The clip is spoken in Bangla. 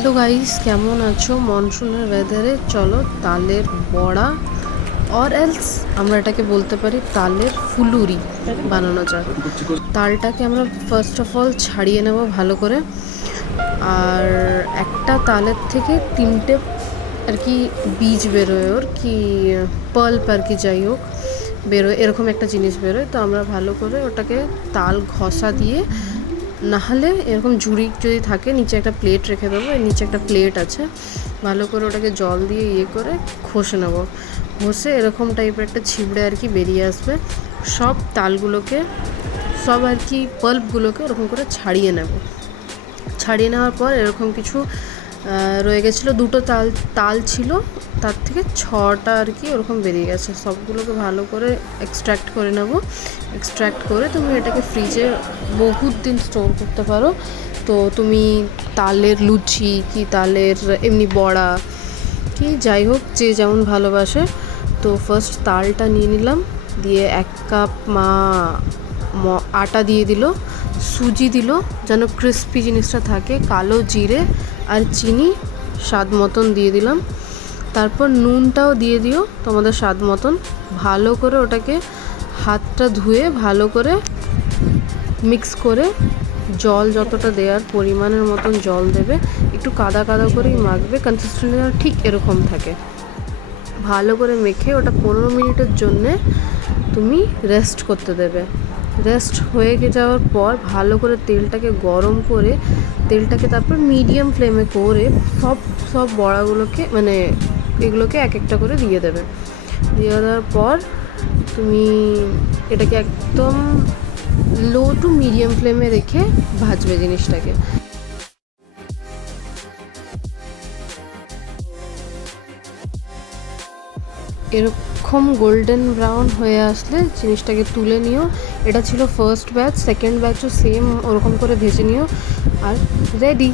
হ্যালো গাইস, কেমন আছো? মনসুনের ওয়েদারে চলো তালের বড়া অর এলস আমরা এটাকে বলতে পারি তালের ফুলুরি বানানো যাক। তালটাকে আমরা ফার্স্ট অফ অল ছাড়িয়ে নেব ভালো করে। আর একটা তালের থেকে তিনটে আর কি বীজ বেরোয়, ওর কি পাল্প আর কি, যাই হোক বেরোয়, এরকম একটা জিনিস বেরোয়। তো আমরা ভালো করে ওটাকে তাল ঘষা দিয়ে, নাহলে এরকম ঝুড়ি যদি থাকে নিচে একটা প্লেট রেখে দেবো, এর নিচে একটা প্লেট আছে, ভালো করে ওটাকে জল দিয়ে করে ঘষে নেবো। ঘষে এরকম টাইপের একটা ছিবড়ে আর কি বেরিয়ে আসবে। সব তালগুলোকে, সব আর কি পাল্পগুলোকে ওরকম করে ছাড়িয়ে নেব। ছাড়িয়ে নেওয়ার পর এরকম কিছু রয়ে গেছিলো, দুটো তাল ছিল, তার থেকে 6টা আর কি ওরকম বেরিয়ে গেছে। সবগুলোকে ভালো করে এক্সট্র্যাক্ট করে নেব। এক্সট্র্যাক্ট করে তুমি এটাকে ফ্রিজে বহুত দিন স্টোর করতে পারো। তো তুমি তালের লুচি কি তালের এমনি বড়া কি যাই হোক যে যেমন ভালোবাসে। তো ফার্স্ট তালটা নিয়ে নিলাম, দিয়ে 1 কাপ আটা দিয়ে দিল, সুজি দিল যেন ক্রিস্পি জিনিসটা থাকে, কালো জিরে আর চিনি স্বাদ মতন দিয়ে দিলাম। তারপর নুনটাও দিয়ে দিও তোমাদের স্বাদ মতন। ভালো করে ওটাকে হাতটা ধুয়ে ভালো করে মিক্স করে, জল যতটা দেওয়ার পরিমাণের মতন জল দেবে, একটু কাদা কাদা করেই মাখবে, কনসিস্টেন্সি ঠিক এরকম থাকে। ভালো করে মেখে ওটা 15 মিনিটের জন্যে তুমি রেস্ট করতে দেবে। রেস্ট হয়ে যাওয়ার পর ভালো করে তেলটাকে গরম করে, তেলটাকে তারপর মিডিয়াম ফ্লেমে করে সব বড়াগুলোকে, মানে এগুলোকে এক একটা করে দিয়ে দেবে। দিয়ে দেওয়ার পর তুমি এটাকে একদম লো টু মিডিয়াম ফ্লেমে রেখে ভাজবে জিনিসটাকে। এরকম গোল্ডেন ব্রাউন হয়ে আসলে জিনিসটাকে তুলে নিও। এটা ছিল ফার্স্ট ব্যাচ, সেকেন্ড ব্যাচও সেম ওরকম করে ভেজে নিও। আর রেডি।